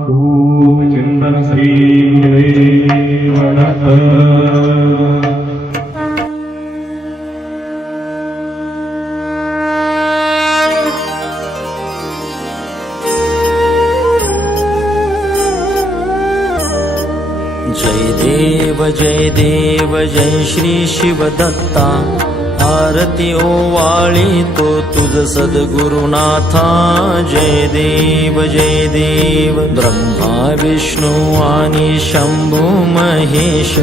ओम चिंतन श्री देवदत्त जय देव जय श्री शिवदत्ता आरती ओवाळी तो तुझ सद्गुरुनाथा जय देव ब्रह्मा विष्णू आणि शंभू महेश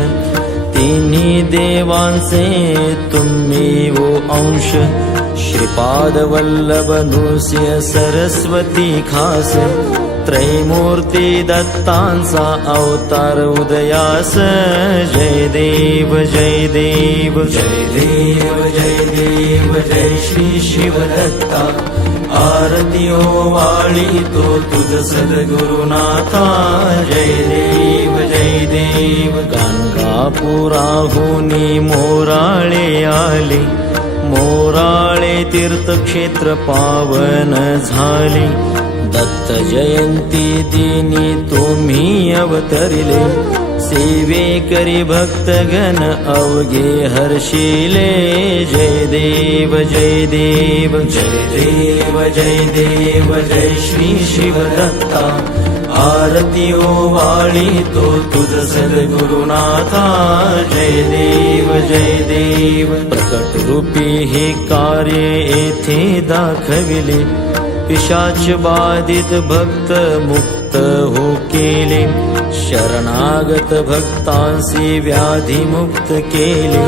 तिन्ही देवांचे तुम्ही वो अंश श्रीपाद वल्लभ नृसिंह सरस्वती खास त्रैमूर्ती दत्तांचा अवतार उदयास जय देव जय देव जय श्री शिवदत्ता आरती ओवाळी तो तुझ सद्गुरुनाथा जय देव गाणगापुराहुनी मोराळे आले मोराळे तीर्थक्षेत्र पावन झाले दत्त जयंती दिनी तुम्ही अवतरिले सेवे करी भक्तगण अवघे हर्षिले जय देव जय श्री शिवदत्ता आरती ओवाळी तो तुझ सद्गुरुनाथा जय देव प्रकट रूपी हे कार्य येथे दाखविले पिशाच बाधित भक्त मुक्त हो केले शरणागत भक्तांसी व्याधी मुक्त केले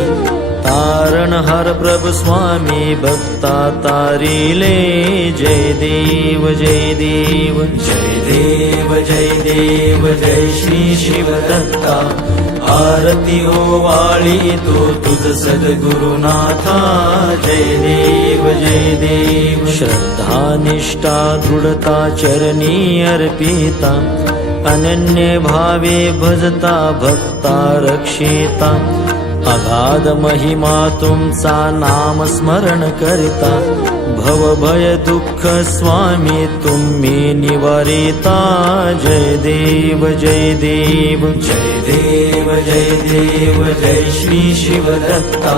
तारणहार प्रभु स्वामी भक्ता तारिले जय देव जय श्री शिवदत्ता आरती ओवाळी तो तुझ सद्गुरुनाथा जय देव श्रद्धा निष्ठा दृढता चरणी अर्पिता अनन्य भावे भजता भक्ता रक्षिता अगाध महिमा तुमचा नाम स्मरण करिता भव भय दुःख स्वामी तुम्ही निवारिता जय देव जय श्री शिवदत्ता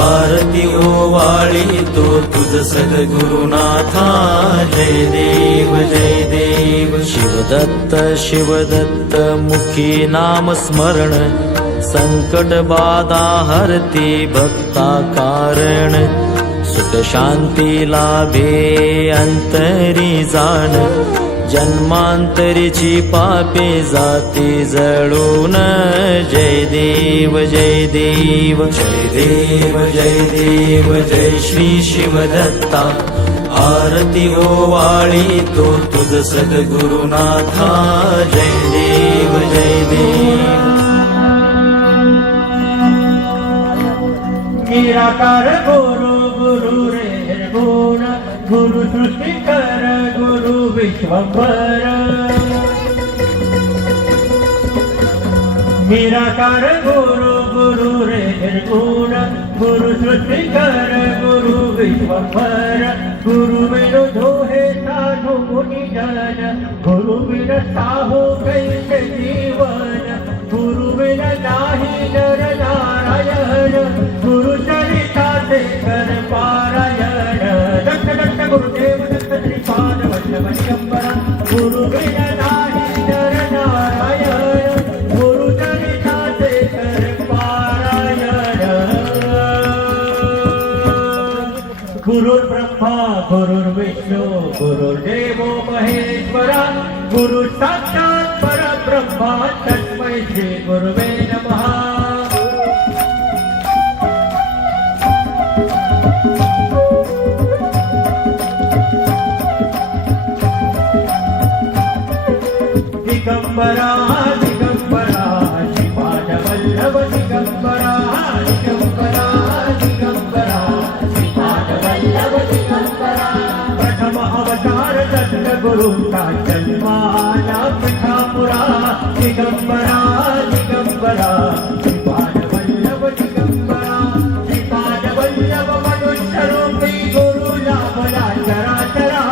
आरती ओवाळी तो तुझ सद्गुरुनाथा जय देव शिवदत्त मुखी नाम स्मरण संकट बाधा हरती भक्ता कारण सुख शांती लाभे अंतरी जाण जन्मांतरीची पापे जाती जळून जय देव जय श्री शिवदत्ता आरती ओवाळी तो तुझ सद्गुरुनाथा जय देव निराकार गुरु रे गुण गुरु सृष्टिकर गुरु विश्वंभर निराकार गुरु रे गुण गुरु सृष्टिकर गुरु विश्वंभर गुरु बिनु दोहे साधु मुनि जन गुरु बिन साहू कैसे जीवन गुरु बिन नाही नर नारायण गुरु चरिताचे कर पारायण दत्त गुरुदेव दत्त श्रीपाद वल्लभ दिगंबरा गुरु बिन नाही नर नारायण गुरु चरिताचे कर पारायण गुरुर्ब्रह्मा गुरुर्विष्णू गुरुर्देवो महेश्वरा गुरु साक्षात् परब्रह्मा तस्मै श्री गुरुवे नमः दिगंबरा श्रीपाद वल्लभ दिगंबरा श्रीपाद वल्लभ दिगंबरा प्रथम अवतार दत्त गुरुंचा जन्माला पिठापुरा दिगंबरा श्रीपाद वल्लभ दिगंबरा श्रीपाद वल्लभ मनुष्य रूपी गुरु लाभला चराचरा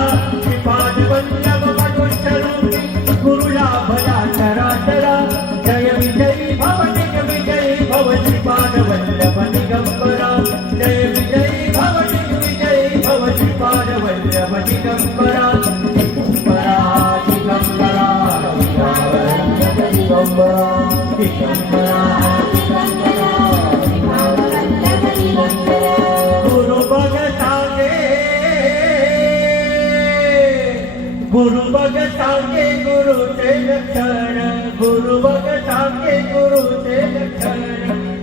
श्रीपाद वल्लभ मनुष्य रूपी गुरु दिगंबरा दिगंबरा गुरु बग सांगे गुरु बग सांगे गुरुचे लक्षण गुरु बग सांगे गुरुचे लक्षण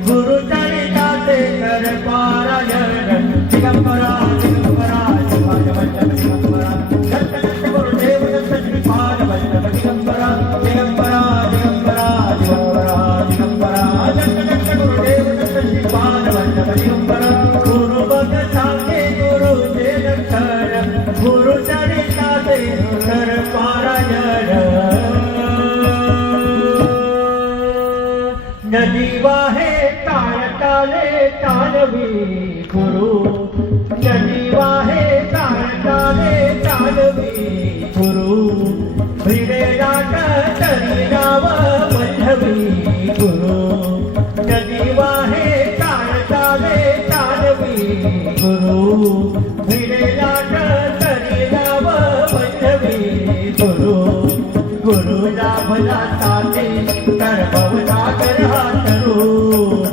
गुरु चरिताचे कर पारायण दिगंबरा दिगंबरा श्रीपाद वल्लभ दिगंबरा दत्त दत्त गुरुदेव दत्त श्रीपाद वल्लभ दिगंबरा दिगंबरा दिगंबरा दिगंबरा दिगंबरा दत्त दत्त गुरुदेव दत्त श्रीपाद वल्लभ दिगंबरा गुरु बग सांगे गुरुचे लक्षण गुरु चरिताचे कर पारायण नदी वाहे ताळ ताले तालवी गुरु नदी वाहे ताळ ताले तालवी गुरु भिडे लाट तरी नाव वल्लवी गुरु नदी वाहे ताळ ताले तालवी गुरु भिडे लाट तरी नाव वल्लवी गुरु गुरु लाभला साथे तर भवसागर हातरू